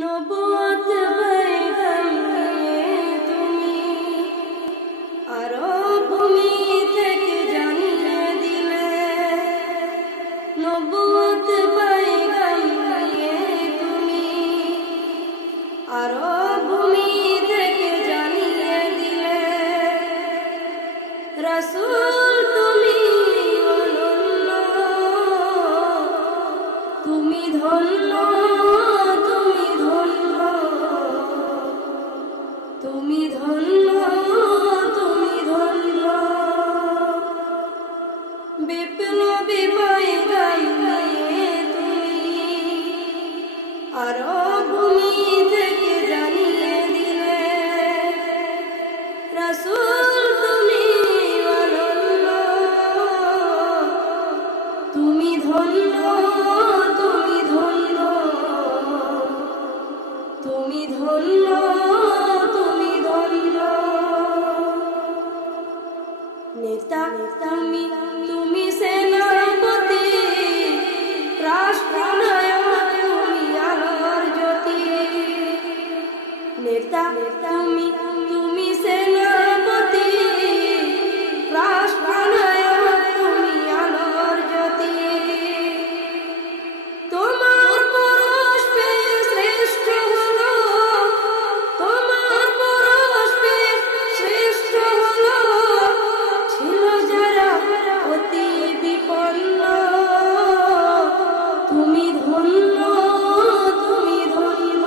নবুয়ত পয়গাম নিয়ে তুমি আরো ভূমি থেকে জানিয়ে দিলে। নবুয়ত পয়গাম নিয়ে তুমি আরো ভূমি থেকে জানিয়ে দিলে। রাসূল তুমি অনন্য, তুমি ধন্য, তুমি ধন্য, তুমি ধন্য। বিপ্লবী পয়গাম নিয়ে তুমি আরো ভূমি থেকে জানিয়ে দিলে। রাসূল তুমি অনন্য, তুমি ধন্য, তুমি ধন্য, তুমি ধন্য, তুমি ধন্য। নেতা তুমি, তুমি সেনাপতি, রাষ্ট্রনায়ক তুমি আলোর জ্যোতি। নেতা তুমি, তুমি সেনাপতি, রাষ্ট্রনায়ক তুমি আলোর জ্যোতি। তোমার পরশ পেয়ে শ্রেষ্ঠ হলো, তোমার পরশ পেয়ে শ্রেষ্ঠ হলো ছিল যারা অতি বিপন্ন। তুমি ধন্য, তুমি ধন্য,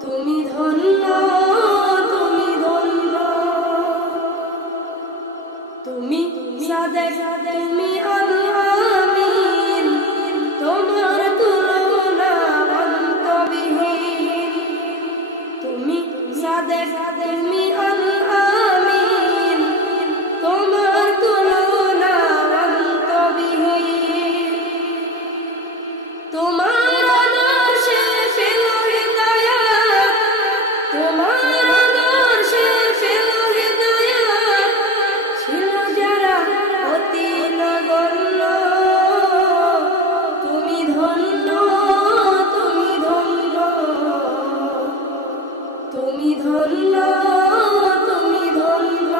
তুমি ধন্য, তুমি ধন্য। তুমি সাদেক, তুমি আল-আমিন, তোমার তুলনা অন্তবিহীন। তুমি সাদেক, তুমি আল-আমিন, তোমার তুলনা অন্তবিহীন। তোমার আদর্শে পেল হিদায়াত, তোমার আদর্শে পেল হিদায়াত ছিল যারা অতি নগণ্য। তুমি ধন্য, তুমি ধন্য, তুমি ধন্য, তুমি ধন্য।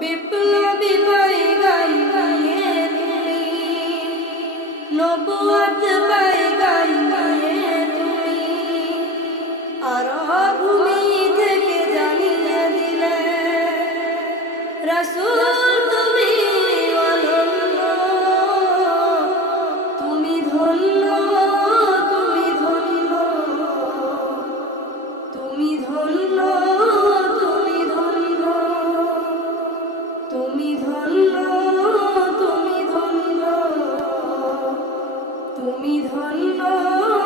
বিপ্লবী পয়গাম নিয়ে তুমি, নবুয়ত পয়গাম নিয়ে তুমি আরো ভূমি থেকে জানিয়ে দিলে। রাসূল তুমি অনন্য, তুমি ধন্য, তুমি ধন্য, তুমি ধন্য, তুমি ধন্য, তুমি ধন্য, তুমি ধন্য, তুমি ধন্য।